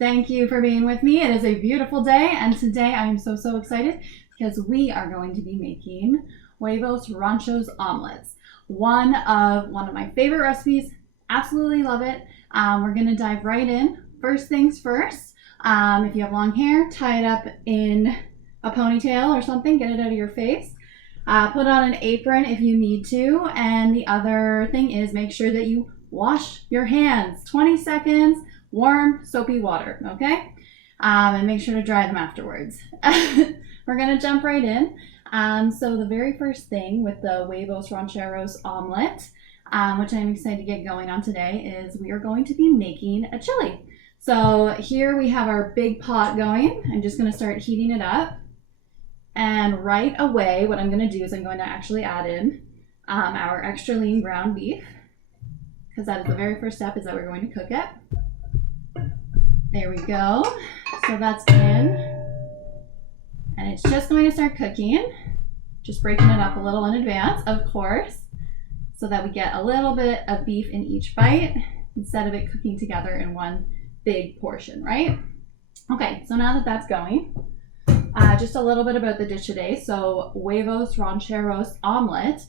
Thank you for being with me. It is a beautiful day, and today I am so excited because we are going to be making Huevos Rancheros Omelettes. One of my favorite recipes. Absolutely love it. We're going to dive right in. First things first, if you have long hair, tie it up in a ponytail or something, get it out of your face. Put on an apron if you need to, and the other thing is make sure that you wash your hands. 20 seconds, warm, soapy water, okay? And make sure to dry them afterwards. We're gonna jump right in. So the very first thing with the Huevos Rancheros Omelette, which I'm excited to get going on today, is we are going to be making a chili. So here we have our big pot going. I'm just gonna start heating it up. And right away, what I'm gonna do is I'm going to actually add in our extra lean ground beef, because that is the very first step, is that we're going to cook it. There we go. So that's in. And it's just going to start cooking. Just breaking it up a little in advance, of course, so that we get a little bit of beef in each bite instead of it cooking together in one big portion, right? Okay, so now that that's going, just a little bit about the dish today. So Huevos Rancheros Omelette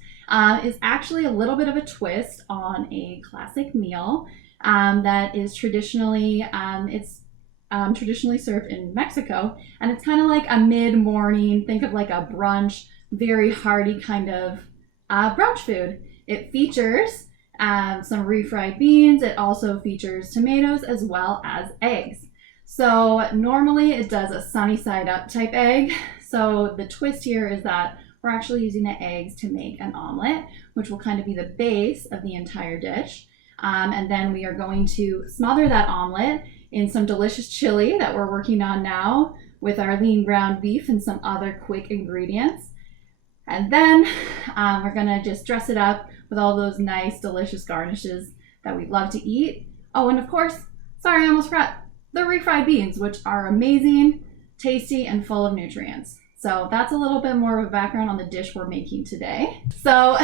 is actually a little bit of a twist on a classic meal that is traditionally traditionally served in Mexico, and it's kind of like a mid-morning, think of like a brunch, very hearty kind of brunch food. It features some refried beans. It also features tomatoes as well as eggs. So normally it does a sunny side up type egg. So the twist here is that we're actually using the eggs to make an omelet, which will kind of be the base of the entire dish. And then we are going to smother that omelet in some delicious chili that we're working on now with our lean ground beef and some other quick ingredients. And then we're gonna just dress it up with all those nice, delicious garnishes that we love to eat. Oh, and of course, sorry, I almost forgot, the refried beans, which are amazing, tasty, and full of nutrients. So that's a little bit more of a background on the dish we're making today. So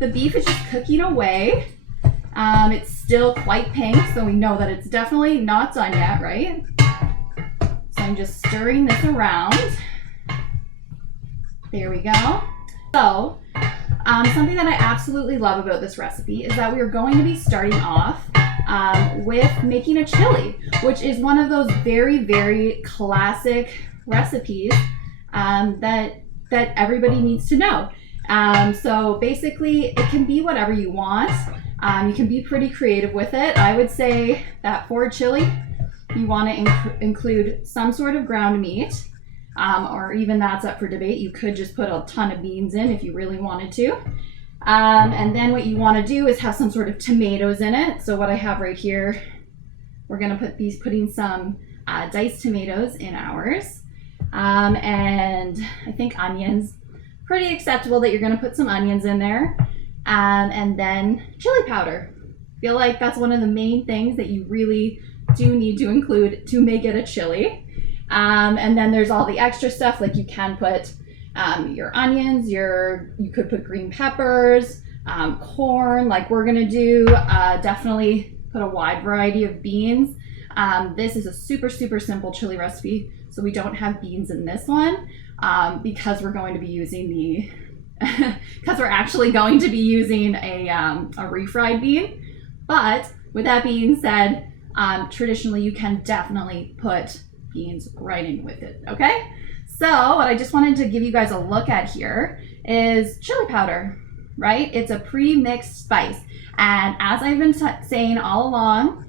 the beef is just cooking away. It's still quite pink, so we know that it's definitely not done yet, right? So I'm just stirring this around. There we go. So something that I absolutely love about this recipe is that we are going to be starting off with making a chili, which is one of those very classic recipes that everybody needs to know. So basically, it can be whatever you want. You can be pretty creative with it. I would say that for chili, you want to include some sort of ground meat, or even that's up for debate. You could just put a ton of beans in if you really wanted to. And then what you want to do is have some sort of tomatoes in it. So what I have right here, we're going to be putting some diced tomatoes in ours. And I think onions, pretty acceptable that you're going to put some onions in there. And then chili powder. I feel like that's one of the main things that you really do need to include to make it a chili. And then there's all the extra stuff, like you can put your onions, you could put green peppers, corn, like we're gonna do, definitely put a wide variety of beans. This is a super simple chili recipe, so we don't have beans in this one because we're going to be using because we're actually going to be using a refried bean. But with that being said, traditionally you can definitely put beans right in with it, okay? So what I just wanted to give you guys a look at here is chili powder, right? It's a pre-mixed spice. And as I've been saying all along,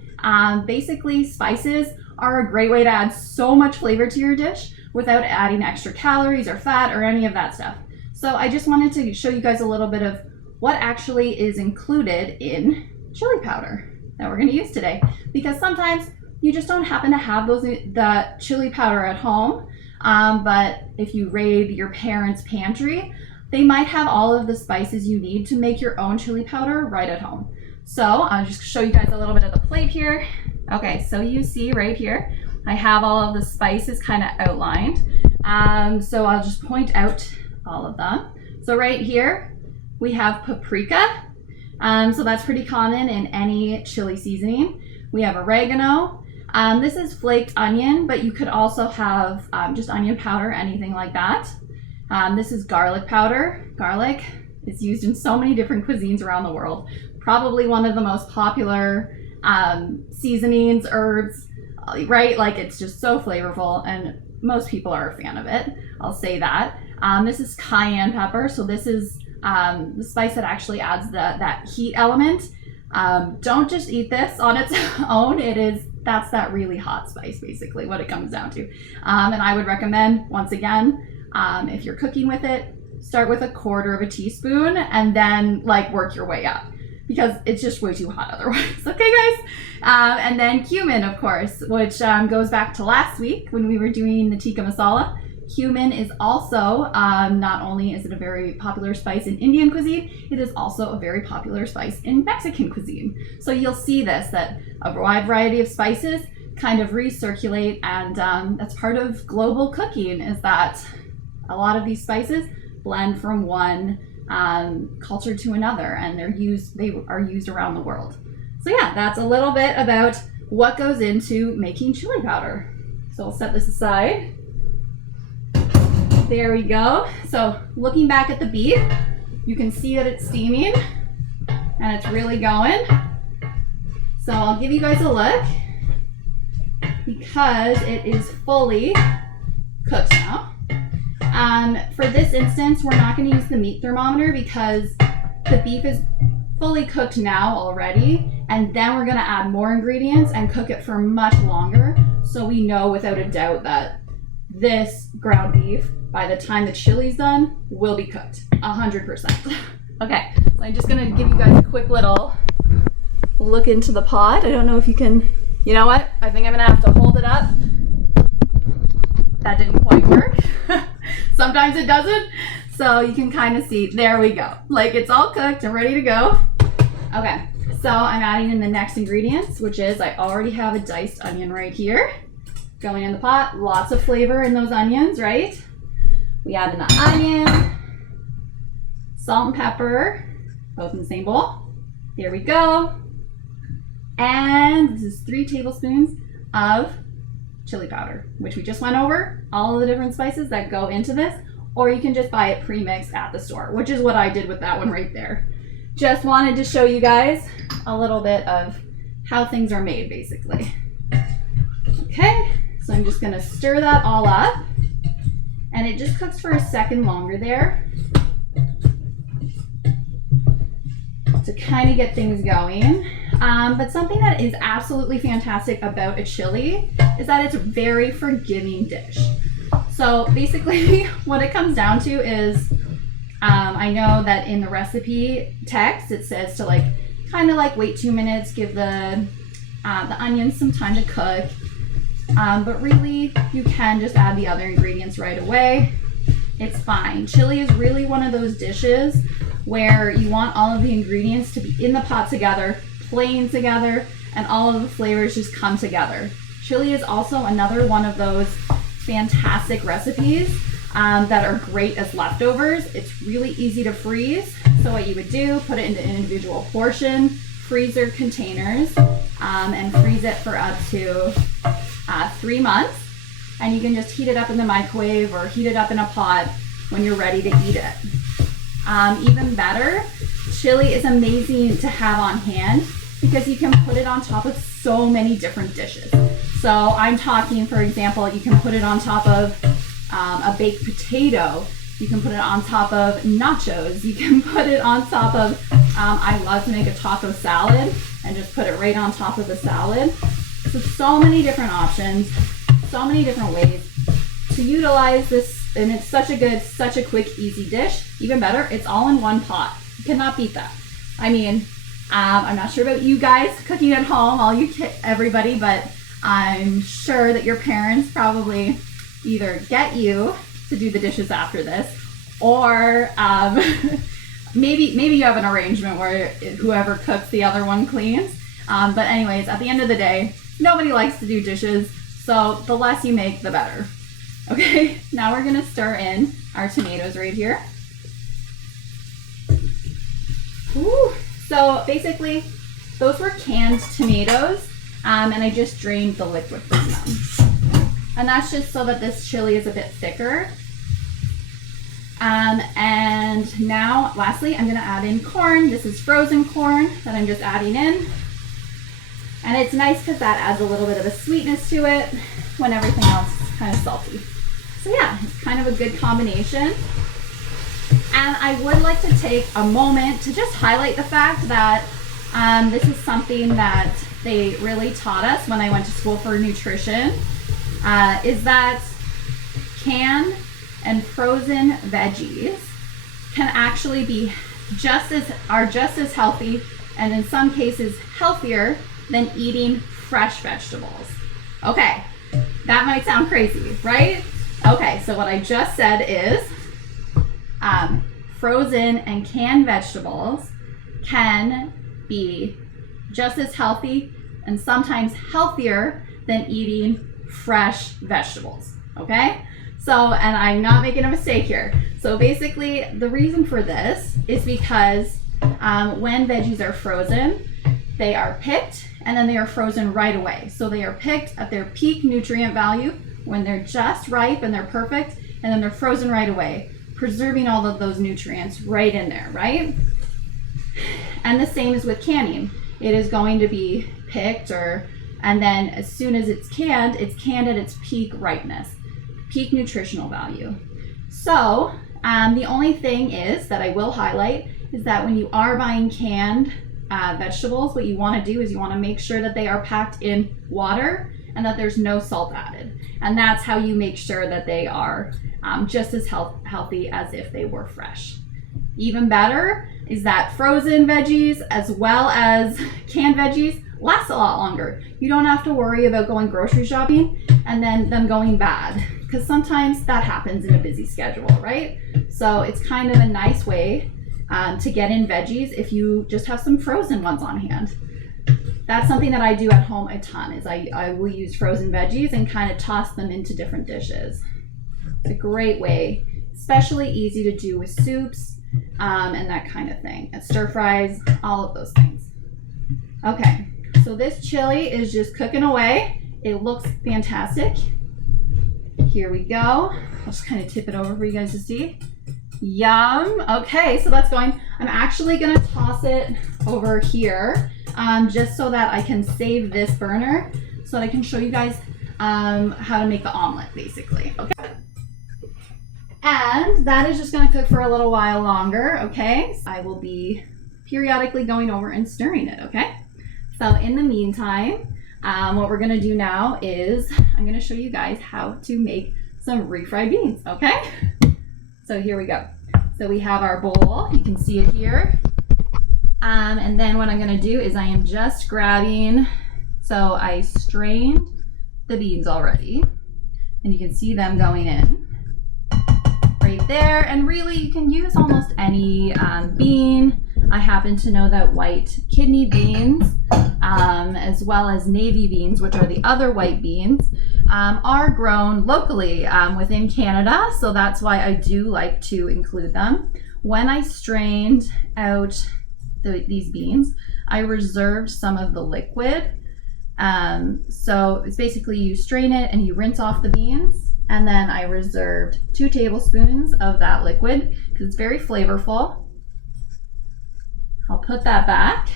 basically spices are a great way to add so much flavor to your dish without adding extra calories or fat or any of that stuff. So I just wanted to show you guys a little bit of what actually is included in chili powder that we're going to use today, because sometimes you just don't happen to have the chili powder at home. But if you raid your parents' pantry, they might have all of the spices you need to make your own chili powder right at home. So I'll just show you guys a little bit of the plate here. Okay, so you see right here, I have all of the spices kind of outlined. So I'll just point out all of them. So right here, we have paprika. So that's pretty common in any chili seasoning. We have oregano. This is flaked onion, but you could also have just onion powder, anything like that. This is garlic powder. Garlic is used in so many different cuisines around the world. Probably one of the most popular seasonings, herbs, right? Like, it's just so flavorful, and most people are a fan of it. I'll say that. This is cayenne pepper. So this is the spice that actually adds that heat element. Don't just eat this on its own. That's that really hot spice, basically, what it comes down to. And I would recommend, once again, if you're cooking with it, start with 1/4 teaspoon and then like work your way up, because it's just way too hot otherwise. Okay, guys? And then cumin, of course, which goes back to last week when we were doing the tikka masala. Cumin is also, not only is it a very popular spice in Indian cuisine, it is also a very popular spice in Mexican cuisine. So you'll see this, that a wide variety of spices kind of recirculate, and that's part of global cooking, is that a lot of these spices blend from one culture to another, and they are used around the world. So yeah, that's a little bit about what goes into making chili powder. So I'll set this aside. There we go. So looking back at the beef, you can see that it's steaming and it's really going. So I'll give you guys a look, because it is fully cooked now. For this instance, we're not going to use the meat thermometer because the beef is fully cooked now already, and then we're going to add more ingredients and cook it for much longer, so we know without a doubt that this ground beef, by the time the chili's done, will be cooked 100%. Okay, so I'm just gonna give you guys a quick little look into the pot. I don't know if you can, you know what? I think I'm gonna have to hold it up. That didn't quite work. Sometimes it doesn't. So you can kind of see, there we go. Like, it's all cooked and ready to go. Okay, so I'm adding in the next ingredients, which is, I already have a diced onion right here going in the pot. Lots of flavor in those onions, right? We add in the onion, salt and pepper, both in the same bowl. Here we go. And this is 3 tablespoons of chili powder, which we just went over, all of the different spices that go into this, or you can just buy it pre-mixed at the store, which is what I did with that one right there. Just wanted to show you guys a little bit of how things are made, basically. Okay, so I'm just gonna stir that all up, and it just cooks for a second longer there to kind of get things going. But something that is absolutely fantastic about a chili is that it's a very forgiving dish. So basically what it comes down to is, I know that in the recipe text it says to like kind of like wait 2 minutes, give the onions some time to cook. But really, you can just add the other ingredients right away. It's fine. Chili is really one of those dishes where you want all of the ingredients to be in the pot together, playing together, and all of the flavors just come together. Chili is also another one of those fantastic recipes that are great as leftovers. It's really easy to freeze. So what you would do, put it into individual portion, freezer containers, and freeze it for up to 3 months, and you can just heat it up in the microwave or heat it up in a pot when you're ready to eat it. Even better, chili is amazing to have on hand because you can put it on top of so many different dishes. So I'm talking, for example, you can put it on top of a baked potato, you can put it on top of nachos, you can put it on top of, I love to make a taco salad and just put it right on top of the salad. So many different options, so many different ways to utilize this, and it's such a quick, easy dish. Even better, it's all in one pot. You cannot beat that. I mean, I'm not sure about you guys cooking at home, everybody, but I'm sure that your parents probably either get you to do the dishes after this, or maybe you have an arrangement where whoever cooks, the other one cleans. But anyways, at the end of the day, nobody likes to do dishes, so the less you make, the better. Okay, now we're gonna stir in our tomatoes right here. Ooh. So basically, those were canned tomatoes. and I just drained the liquid from them. And that's just so that this chili is a bit thicker. And now, lastly, I'm gonna add in corn. This is frozen corn that I'm just adding in. And it's nice because that adds a little bit of a sweetness to it when everything else is kind of salty. So yeah, it's kind of a good combination. And I would like to take a moment to just highlight the fact that this is something that they really taught us when I went to school for nutrition, is that canned and frozen veggies can actually be just as healthy, and in some cases healthier, than eating fresh vegetables. Okay, that might sound crazy, right? Okay, so what I just said is frozen and canned vegetables can be just as healthy and sometimes healthier than eating fresh vegetables, okay? So, and I'm not making a mistake here. So basically, the reason for this is because when veggies are frozen, they are picked and then they are frozen right away. So they are picked at their peak nutrient value when they're just ripe and they're perfect, and then they're frozen right away, preserving all of those nutrients right in there, right? And the same is with canning. It is going to be picked, and then as soon as it's canned at its peak ripeness, peak nutritional value. So the only thing is that I will highlight is that when you are buying canned vegetables, what you want to do is you want to make sure that they are packed in water and that there's no salt added. And that's how you make sure that they are just as healthy as if they were fresh. Even better is that frozen veggies as well as canned veggies last a lot longer. You don't have to worry about going grocery shopping and then them going bad, because sometimes that happens in a busy schedule, right? So it's kind of a nice way to get in veggies if you just have some frozen ones on hand. That's something that I do at home a ton, is I will use frozen veggies and kind of toss them into different dishes. It's a great way, especially easy to do with soups and that kind of thing, and stir fries, all of those things. Okay, so this chili is just cooking away. It looks fantastic. Here we go. I'll just kind of tip it over for you guys to see. Yum. Okay, so that's going. I'm actually gonna toss it over here just so that I can save this burner so that I can show you guys how to make the omelet, basically. Okay. And that is just gonna cook for a little while longer, okay? So I will be periodically going over and stirring it, okay? So in the meantime, what we're gonna do now is I'm gonna show you guys how to make some refried beans, okay? So here we go. So we have our bowl, you can see it here. And then what I'm gonna do is I am just grabbing, so I strained the beans already, and you can see them going in right there. And really you can use almost any bean. I happen to know that white kidney beans, as well as navy beans, which are the other white beans, are grown locally within Canada. So that's why I do like to include them. When I strained out these beans, I reserved some of the liquid. So it's basically you strain it and you rinse off the beans. And then I reserved 2 tablespoons of that liquid because it's very flavorful. I'll put that back.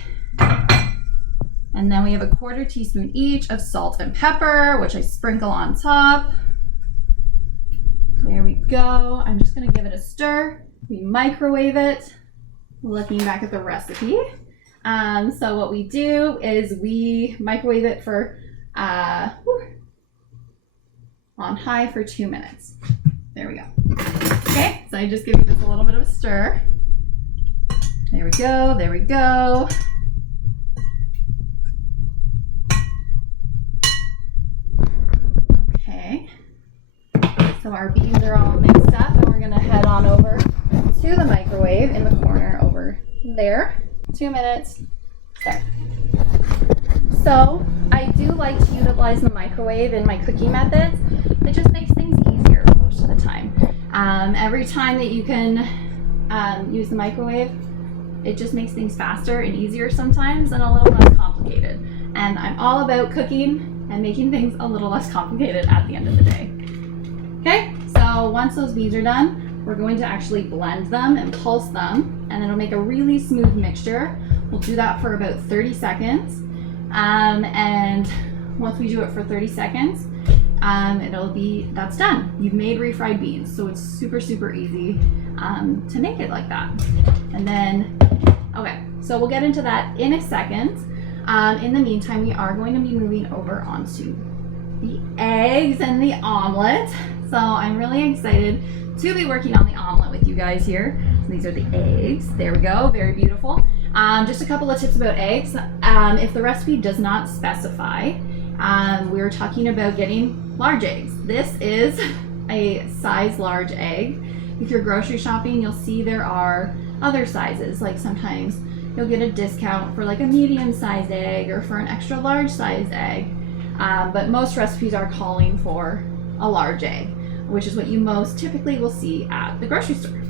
And then we have a 1/4 teaspoon each of salt and pepper, which I sprinkle on top. There we go. I'm just gonna give it a stir. We microwave it, looking back at the recipe. So what we do is we microwave it for, on high for 2 minutes. There we go. Okay, so I just give you this a little bit of a stir. There we go, there we go. Okay, so our beans are all mixed up and we're gonna head on over to the microwave in the corner over there. 2 minutes, start. So I do like to utilize the microwave in my cooking methods. It just makes things easier most of the time. Every time that you can use the microwave, it just makes things faster and easier sometimes and a little less complicated. And I'm all about cooking and making things a little less complicated at the end of the day. Okay, so once those beans are done, we're going to actually blend them and pulse them, and it'll make a really smooth mixture. We'll do that for about 30 seconds. And once we do it for 30 seconds, that's done. You've made refried beans, so it's super, super easy to make it like that. And then, okay, so we'll get into that in a second. In the meantime, we are going to be moving over onto the eggs and the omelet. So I'm really excited to be working on the omelet with you guys here. So these are the eggs. There we go, very beautiful. Just a couple of tips about eggs. If the recipe does not specify, we were talking about getting large eggs. This is a size large egg. If you're grocery shopping, you'll see there are other sizes. Like sometimes you'll get a discount for like a medium sized egg or for an extra large sized egg. But most recipes are calling for a large egg, which is what you most typically will see at the grocery store.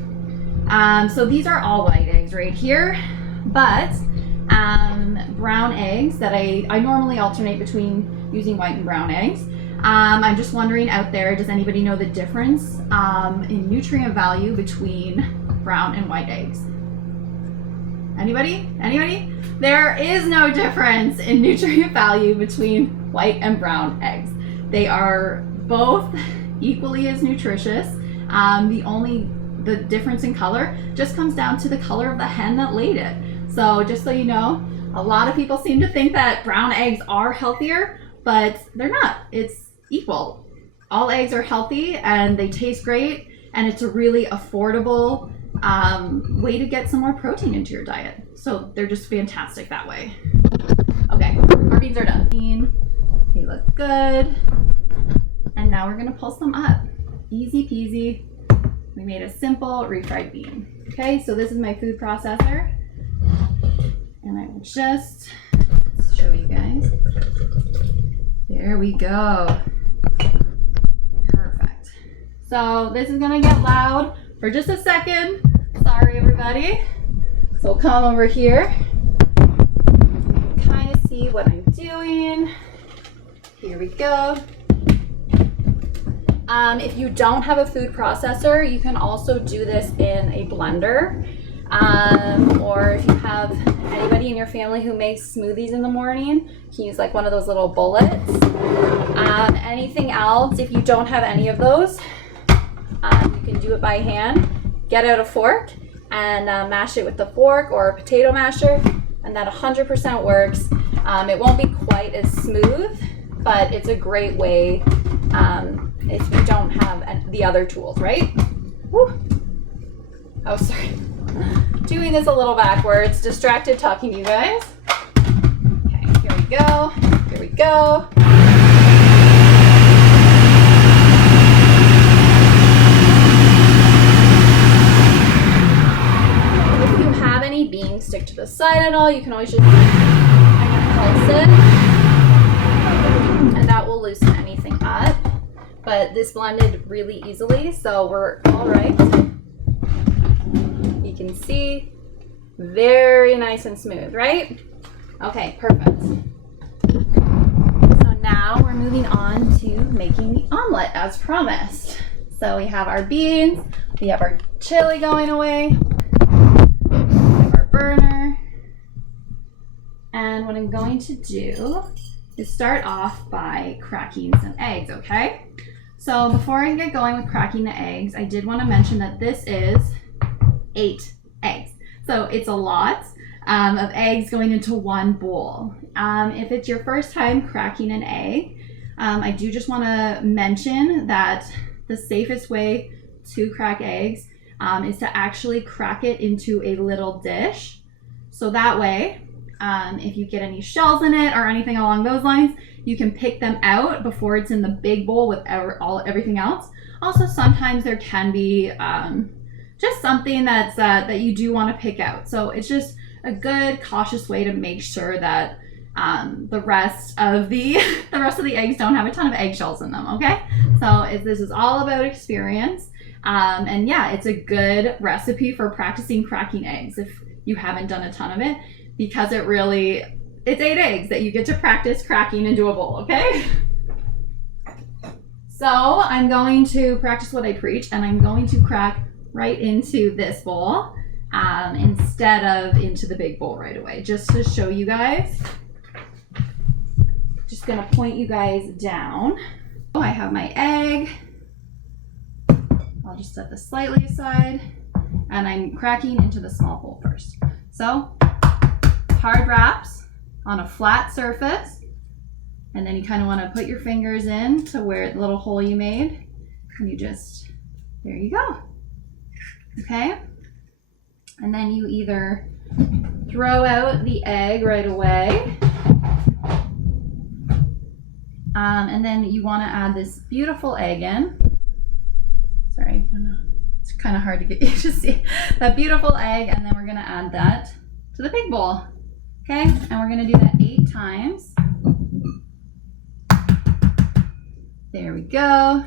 So these are all white eggs right here, but brown eggs that I normally alternate between using white and brown eggs. I'm just wondering out there, does anybody know the difference in nutrient value between brown and white eggs? Anybody? Anybody? There is no difference in nutrient value between white and brown eggs. They are both equally as nutritious. The difference in color just comes down to the color of the hen that laid it. So just so you know, a lot of people seem to think that brown eggs are healthier, but they're not. It's equal. All eggs are healthy and they taste great, and it's a really affordable way to get some more protein into your diet. So they're just fantastic that way. Okay, our beans are done. They look good. And now we're gonna pulse them up. Easy peasy. We made a simple refried bean. Okay, so this is my food processor. And I will just show you guys. There we go. Perfect. So this is gonna get loud for just a second. Sorry, everybody. So we'll come over here. You can kind of see what I'm doing. Here we go. If you don't have a food processor, you can also do this in a blender. Or if you have anybody in your family who makes smoothies in the morning, you can use like one of those little bullets. Anything else, if you don't have any of those, you can do it by hand. Get out a fork and mash it with the fork or a potato masher, and that 100% works. It won't be quite as smooth, but it's a great way if you don't have the other tools, right? Woo. Oh, sorry. Doing this a little backwards, distracted talking to you guys. Okay, here we go. Here we go. If you have any beans stick to the side at all, you can always just pulse it, and that will loosen anything up. But this blended really easily, so we're all right. You can see, very nice and smooth, right? Okay, perfect. So now we're moving on to making the omelet as promised. So we have our beans, we have our chili going away, we have our burner, and what I'm going to do is start off by cracking some eggs, okay? So before I get going with cracking the eggs, I did want to mention that this is 8 eggs. So it's a lot of eggs going into one bowl. If it's your first time cracking an egg, I do just want to mention that the safest way to crack eggs is to actually crack it into a little dish. So that way, if you get any shells in it or anything along those lines, you can pick them out before it's in the big bowl with everything else. Also, sometimes there can be just something that you do want to pick out. So it's just a good, cautious way to make sure that the rest of the eggs don't have a ton of eggshells in them. Okay, so this is all about experience, and yeah, it's a good recipe for practicing cracking eggs if you haven't done a ton of it, because it's it's 8 eggs that you get to practice cracking into a bowl, okay? So I'm going to practice what I preach, and I'm going to crack right into this bowl instead of into the big bowl right away, just to show you guys. Just gonna point you guys down. Oh, I have my egg. I'll just set this slightly aside, and I'm cracking into the small bowl first. So, hard wraps on a flat surface, and then you kind of want to put your fingers in to where the little hole you made, and you just, there you go. Okay? And then you either throw out the egg right away, and then you want to add this beautiful egg in. Sorry, I don't know. It's kind of hard to get you to see that beautiful egg, and then we're going to add that to the big bowl. Okay, and we're going to do that 8 times. There we go.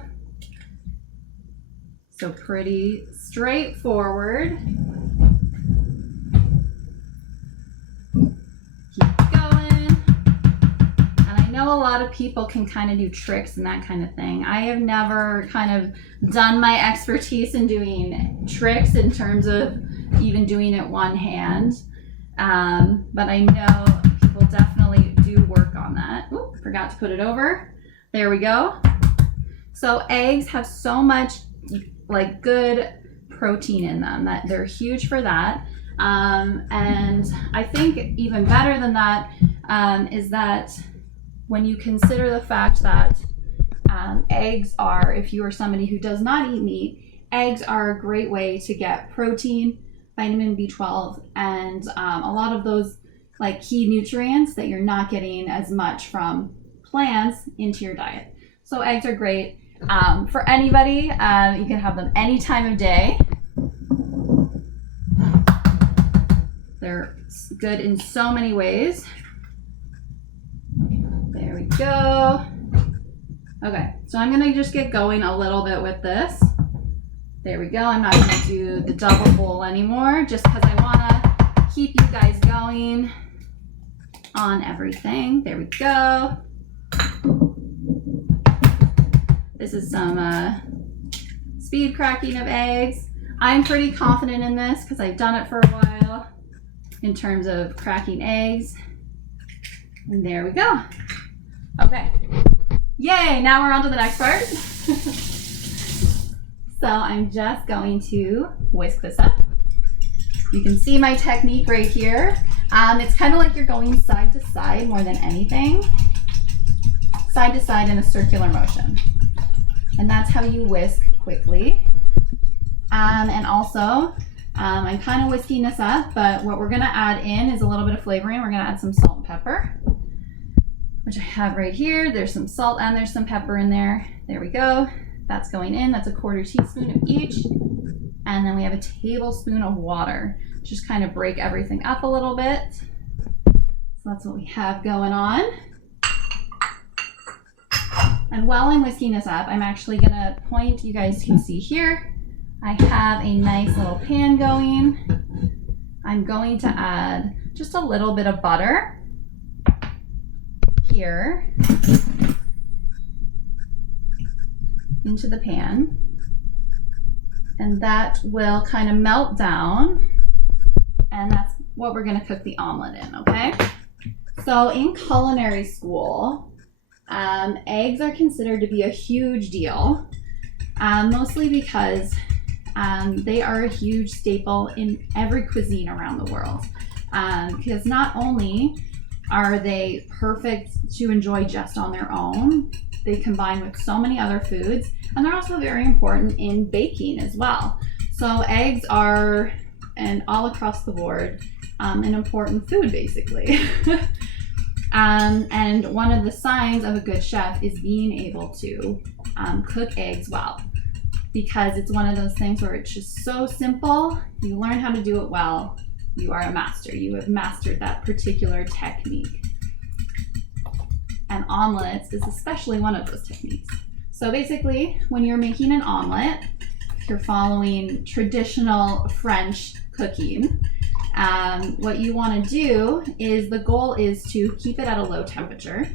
So pretty straightforward. Keep going. And I know a lot of people can kind of do tricks and that kind of thing. I have never kind of done my expertise in doing tricks in terms of even doing it one hand. But I know people definitely do work on that. Ooh, forgot to put it over. There we go. So eggs have so much like good protein in them that they're huge for that. And I think even better than that is that when you consider the fact that eggs are, if you are somebody who does not eat meat, eggs are a great way to get protein, vitamin B12, and a lot of those like key nutrients that you're not getting as much from plants into your diet. So eggs are great for anybody. You can have them any time of day. They're good in so many ways. There we go. Okay, so I'm gonna just get going a little bit with this. There we go. I'm not going to do the double bowl anymore just because I want to keep you guys going on everything. There we go. This is some speed cracking of eggs. I'm pretty confident in this because I've done it for a while in terms of cracking eggs. And there we go. Okay. Yay! Now we're on to the next part. So I'm just going to whisk this up. You can see my technique right here. It's kind of like you're going side to side more than anything. Side to side in a circular motion. And that's how you whisk quickly. And also, I'm kind of whisking this up, but what we're gonna add in is a little bit of flavoring. We're gonna add some salt and pepper, which I have right here. There's some salt and there's some pepper in there. There we go. That's going in. That's a 1/4 teaspoon of each. And then we have a tablespoon of water. Just kind of break everything up a little bit. So that's what we have going on. And while I'm whisking this up, I'm actually gonna point, you guys can see here, I have a nice little pan going. I'm going to add just a little bit of butter here into the pan, and that will kind of melt down, and that's what we're going to cook the omelet in. Okay, so in culinary school, eggs are considered to be a huge deal, mostly because they are a huge staple in every cuisine around the world, because not only are they perfect to enjoy just on their own, they combine with so many other foods, and they're also very important in baking as well. So eggs are, and all across the board, an important food basically. And one of the signs of a good chef is being able to cook eggs well, because it's one of those things where it's just so simple. You learn how to do it well, you are a master. You have mastered that particular technique. And omelets is especially one of those techniques. So basically, when you're making an omelet, if you're following traditional French cooking, what you want to do is the goal is to keep it at a low temperature.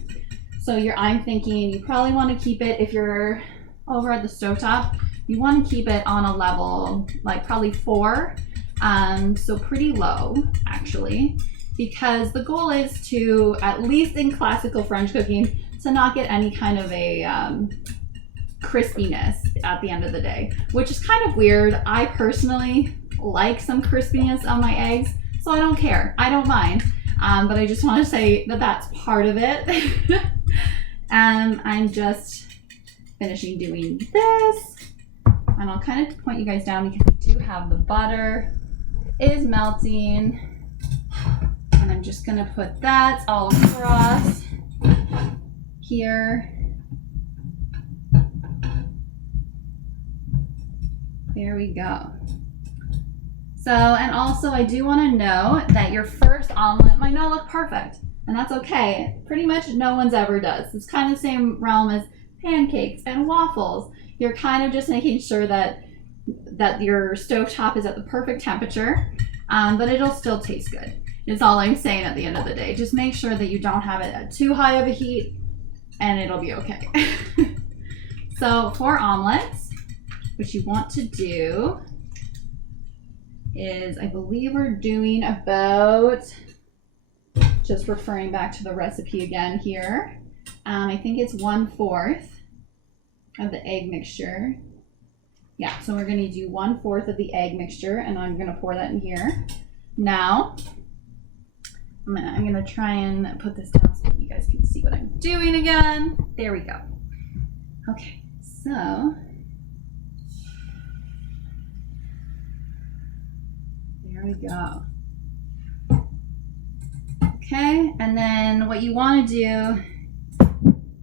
So I'm thinking you probably want to keep it, if you're over at the stovetop, you want to keep it on a level like probably 4, so pretty low actually, because the goal is to, at least in classical French cooking, to not get any kind of a crispiness at the end of the day, which is kind of weird. I personally like some crispiness on my eggs, so I don't care. I don't mind. But I just want to say that that's part of it. And I'm just finishing doing this. And I'll kind of point you guys down because we do have the butter is melting. And I'm just gonna put that all across here. There we go. So, and also I do want to know that your first omelet might not look perfect, and that's okay. Pretty much no one's ever does. It's kind of the same realm as pancakes and waffles. You're kind of just making sure that your stovetop is at the perfect temperature, but it'll still taste good. It's all I'm saying at the end of the day. Just make sure that you don't have it at too high of a heat, and it'll be okay. So for omelets, what you want to do is, I believe we're doing about, just referring back to the recipe again here, I think it's 1/4 of the egg mixture. Yeah, so we're going to do 1/4 of the egg mixture, and I'm going to pour that in here. Now, I'm going to try and put this down so that you guys can see what I'm doing again. There we go. Okay, so there we go. Okay, and then what you want to do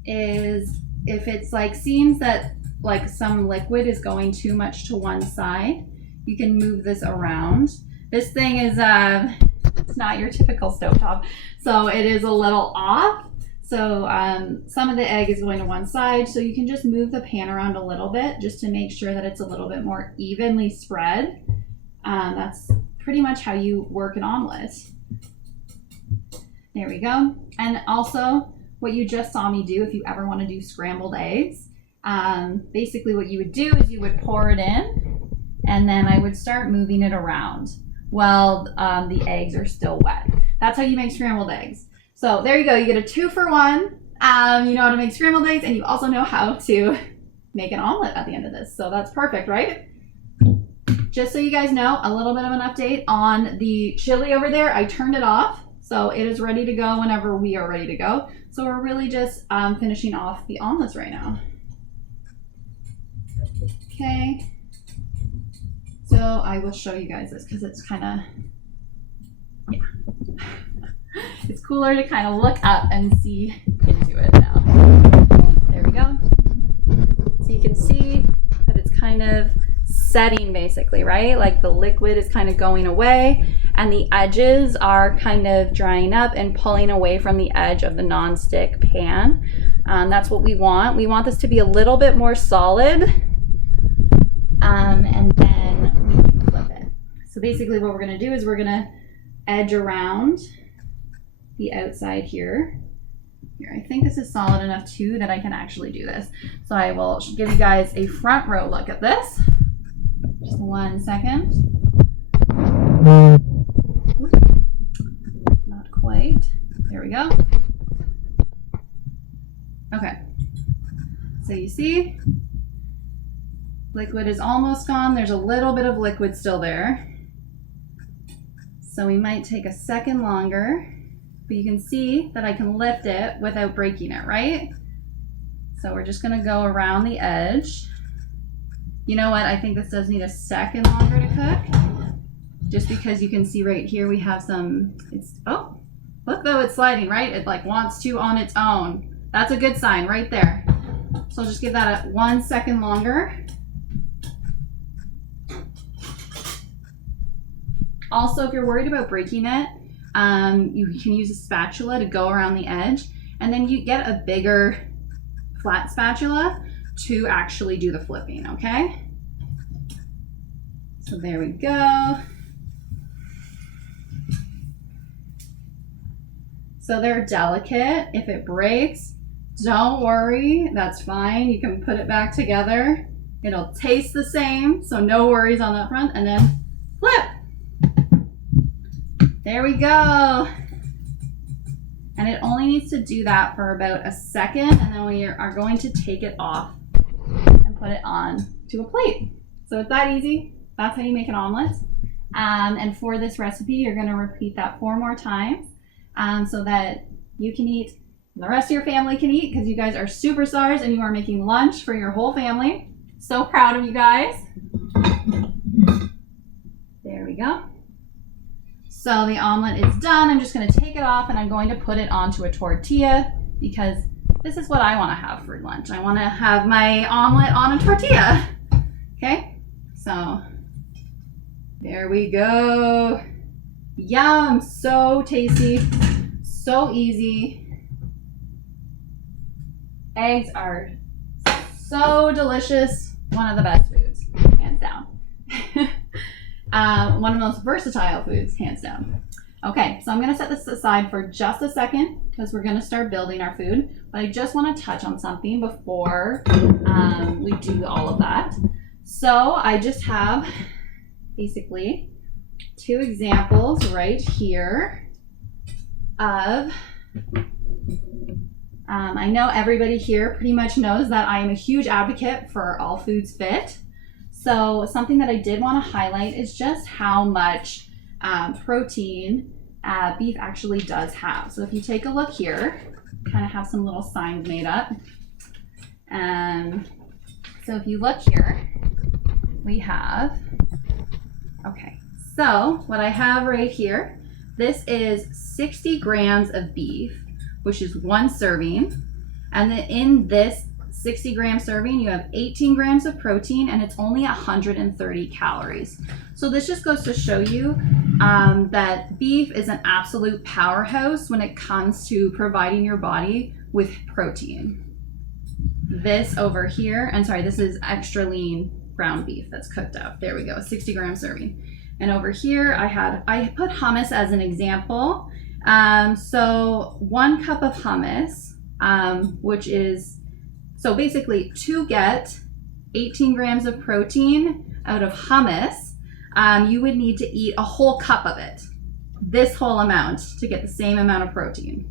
is, if it's like seems that like some liquid is going too much to one side, you can move this around. This thing is it's not your typical stovetop, so it is a little off. So some of the egg is going to one side, so you can just move the pan around a little bit just to make sure that it's a little bit more evenly spread. That's pretty much how you work an omelet. There we go. And also, what you just saw me do, if you ever want to do scrambled eggs, basically what you would do is you would pour it in, and then I would start moving it around while the eggs are still wet. That's how you make scrambled eggs. So there you go. You get a 2 for 1. You know how to make scrambled eggs, and you also know how to make an omelet at the end of this. So that's perfect, right? Just so you guys know, a little bit of an update on the chili over there. I turned it off, so it is ready to go whenever we are ready to go. So we're really just finishing off the omelets right now. Okay. So I will show you guys this because it's kind of, yeah. It's cooler to kind of look up and see into it now. There we go. So you can see that it's kind of setting basically, right? Like the liquid is kind of going away and the edges are kind of drying up and pulling away from the edge of the non-stick pan. That's what we want. We want this to be a little bit more solid. And then we can flip it. So basically what we're going to do is we're going to edge around the outside here. Here, I think this is solid enough too that I can actually do this. So I will give you guys a front row look at this. Just 1 second. Oops. Not quite. There we go. Okay. So you see, liquid is almost gone. There's a little bit of liquid still there. So we might take a second longer, but you can see that I can lift it without breaking it, right? So we're just gonna go around the edge. You know what? I think this does need a second longer to cook, just because you can see right here we have some, oh, look though, it's sliding, right? It like wants to on its own. That's a good sign right there. So I'll just give that a 1 second longer. Also, if you're worried about breaking it, you can use a spatula to go around the edge, and then you get a bigger flat spatula to actually do the flipping, okay? So there we go. So they're delicate. If it breaks, don't worry, that's fine. You can put it back together. It'll taste the same, so no worries on that front. And then flip. There we go. And it only needs to do that for about a second, and then we are going to take it off and put it on to a plate. So it's that easy. That's how you make an omelet. And for this recipe, you're going to repeat that 4 more times so that you can eat and the rest of your family can eat, because you guys are superstars and you are making lunch for your whole family. So proud of you guys. There we go. So the omelet is done. I'm just going to take it off and I'm going to put it onto a tortilla, because this is what I want to have for lunch. I want to have my omelet on a tortilla. Okay, so there we go. Yum, so tasty, so easy. Eggs are so delicious. One of the best foods, hands down. One of the most versatile foods, hands down. Okay, so I'm going to set this aside for just a second because we're going to start building our food. But I just want to touch on something before we do all of that. So I just have basically 2 examples right here of, I know everybody here pretty much knows that I am a huge advocate for all foods fit. So something that I did want to highlight is just how much protein beef actually does have. So if you take a look here, kind of have some little signs made up. So if you look here, we have, okay, so what I have right here, this is 60 grams of beef, which is 1 serving. And then in this 60 gram serving, you have 18 grams of protein, and it's only 130 calories. So this just goes to show you that beef is an absolute powerhouse when it comes to providing your body with protein. This over here, and sorry, this is extra lean ground beef that's cooked up. There we go, 60 gram serving. And over here, I put hummus as an example. So 1 cup of hummus, which is, so basically to get 18 grams of protein out of hummus, you would need to eat a whole cup of it, this whole amount, to get the same amount of protein.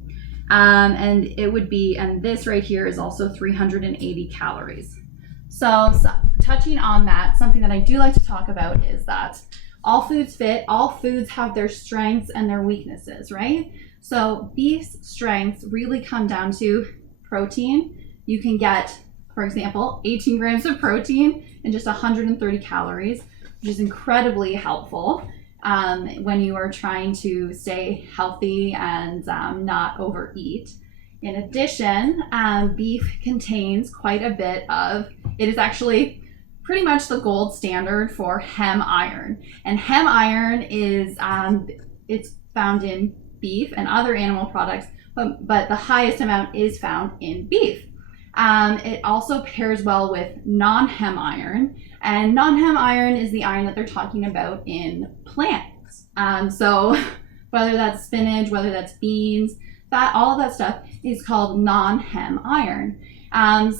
And it would be, and this right here is also 380 calories. So touching on that, something that I do like to talk about is that all foods fit, all foods have their strengths and their weaknesses, right? So beef's strengths really come down to protein. You can get, for example, 18 grams of protein and just 130 calories, which is incredibly helpful when you are trying to stay healthy and not overeat. In addition, beef contains quite a bit of, it is actually pretty much the gold standard for heme iron. And heme iron is, it's found in beef and other animal products, but the highest amount is found in beef. It also pairs well with non-heme iron, and non-heme iron is the iron that they're talking about in plants. So whether that's spinach, whether that's beans, all of that stuff is called non-heme iron.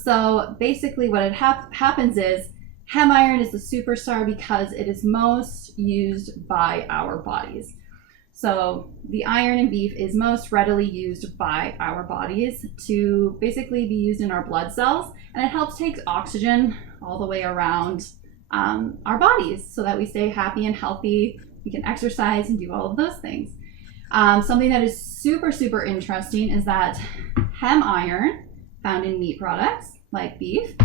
So basically what happens is heme iron is the superstar because it is most used by our bodies. So the iron in beef is most readily used by our bodies to basically be used in our blood cells, and it helps take oxygen all the way around our bodies so that we stay happy and healthy, we can exercise and do all of those things. Something that is super, super interesting is that heme iron found in meat products like beef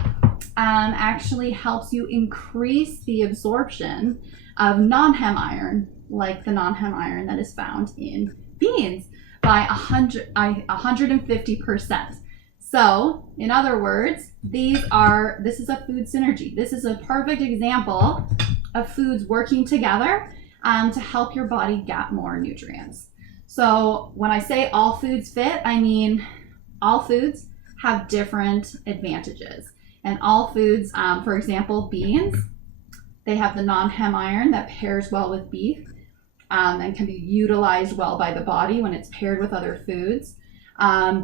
actually helps you increase the absorption of non-heme iron, like the non-heme iron that is found in beans, by 150%. So, in other words, this is a food synergy. This is a perfect example of foods working together to help your body get more nutrients. So when I say all foods fit, I mean all foods have different advantages. And all foods, for example, beans, they have the non-heme iron that pairs well with beef. and can be utilized well by the body when it's paired with other foods.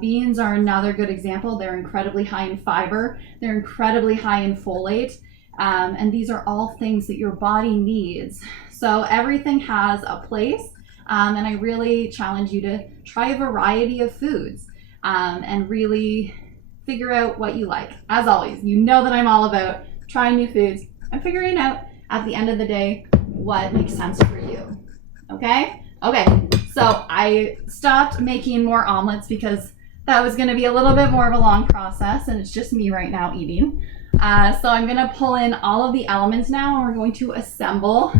Beans are another good example. They're incredibly high in fiber. They're incredibly high in folate. And these are all things that your body needs. So everything has a place. And I really challenge you to try a variety of foods and really figure out what you like. As always, you know that I'm all about trying new foods and figuring out at the end of the day what makes sense for you. Okay? Okay, so I stopped making more omelets because that was going to be a little bit more of a long process, and it's just me right now eating. So I'm going to pull in all of the elements now, and we're going to assemble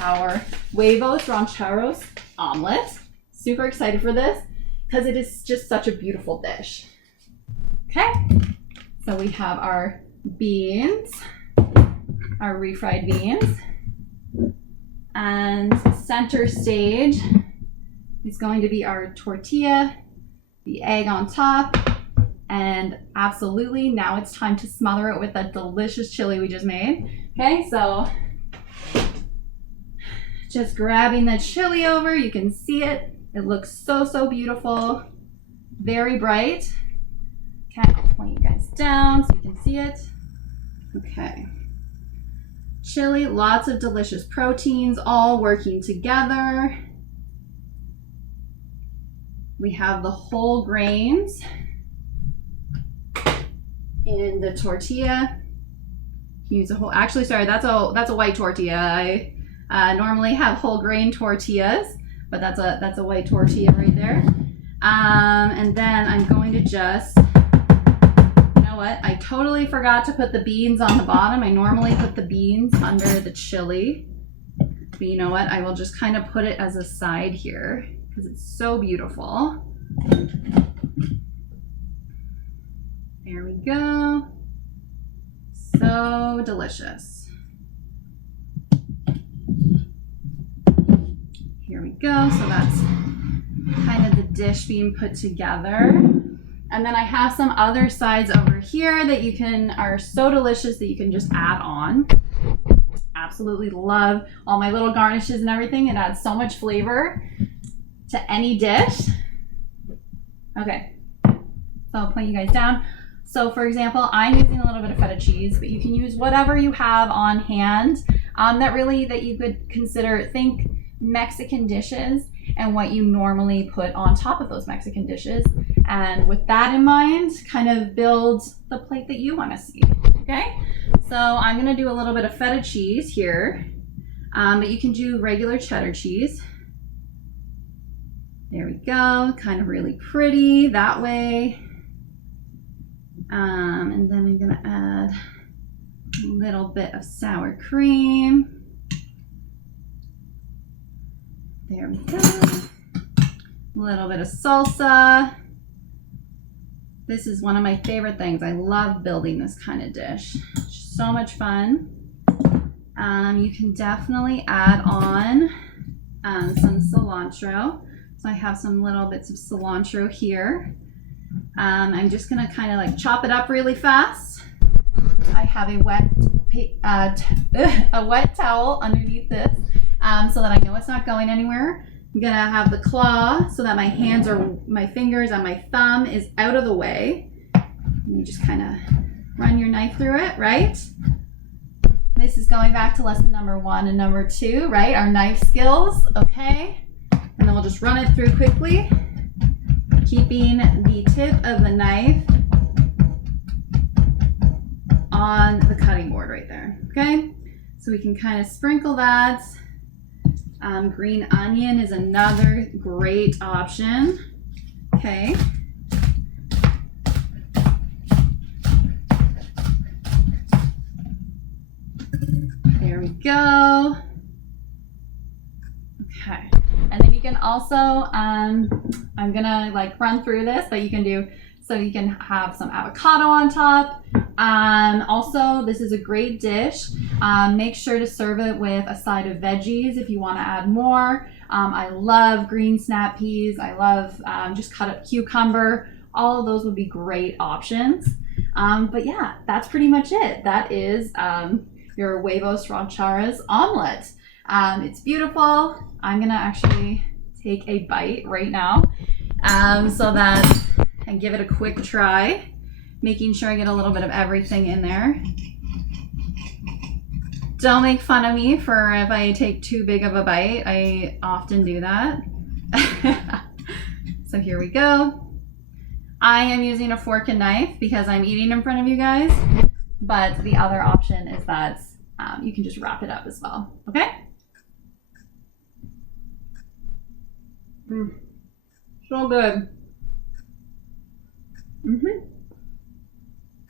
our Huevos Rancheros Omelette. Super excited for this because it is just such a beautiful dish. Okay, so we have our beans, our refried beans, and center stage is going to be our tortilla, the egg on top, and absolutely now it's time to smother it with that delicious chili we just made. Okay, so just grabbing the chili over, you can see it. It looks so, so beautiful, very bright. Okay, I'll point you guys down so you can see it. Okay. Chili, lots of delicious proteins all working together. We have the whole grains in the tortilla. Use a whole, actually, sorry, that's a white tortilla. I normally have whole grain tortillas, but that's a white tortilla right there. And then I'm going to just, you know what? I totally forgot to put the beans on the bottom. I normally put the beans under the chili, but you know what? I will just kind of put it as a side here because it's so beautiful. There we go. So delicious. Here we go. So that's kind of the dish being put together. And then I have some other sides over here that are so delicious that you can just add on. Absolutely love all my little garnishes and everything. It adds so much flavor to any dish. Okay, so I'll point you guys down. So for example, I'm using a little bit of feta cheese, but you can use whatever you have on hand that you could consider. Think Mexican dishes and what you normally put on top of those Mexican dishes. And with that in mind, kind of build the plate that you want to see, okay? So I'm gonna do a little bit of feta cheese here, but you can do regular cheddar cheese. There we go, kind of really pretty that way. And then I'm gonna add a little bit of sour cream. There we go. A little bit of salsa. This is one of my favorite things. I love building this kind of dish. It's so much fun. You can definitely add on some cilantro. So I have some little bits of cilantro here. I'm just gonna kind of like chop it up really fast. I have a wet towel underneath this so that I know it's not going anywhere. I'm gonna have the claw so that my fingers and my thumb is out of the way. And you just kind of run your knife through it, right? This is going back to lesson number 1 and number 2, right? Our knife skills, okay? And then we'll just run it through quickly, keeping the tip of the knife on the cutting board right there, okay? So we can kind of sprinkle that. Green onion is another great option, okay? There we go. Okay. And then you can also, I'm gonna like run through this, but you can do, so you can have some avocado on top. Also, this is a great dish. Make sure to serve it with a side of veggies if you want to add more. I love green snap peas. I love just cut up cucumber. All of those would be great options. But yeah, that's pretty much it. That is your Huevos Rancheros Omelette. It's beautiful. I'm gonna actually take a bite right now so that and give it a quick try, making sure I get a little bit of everything in there. Don't make fun of me for if I take too big of a bite. I often do that. So here we go. I am using a fork and knife because I'm eating in front of you guys, but the other option is that you can just wrap it up as well, okay? So good.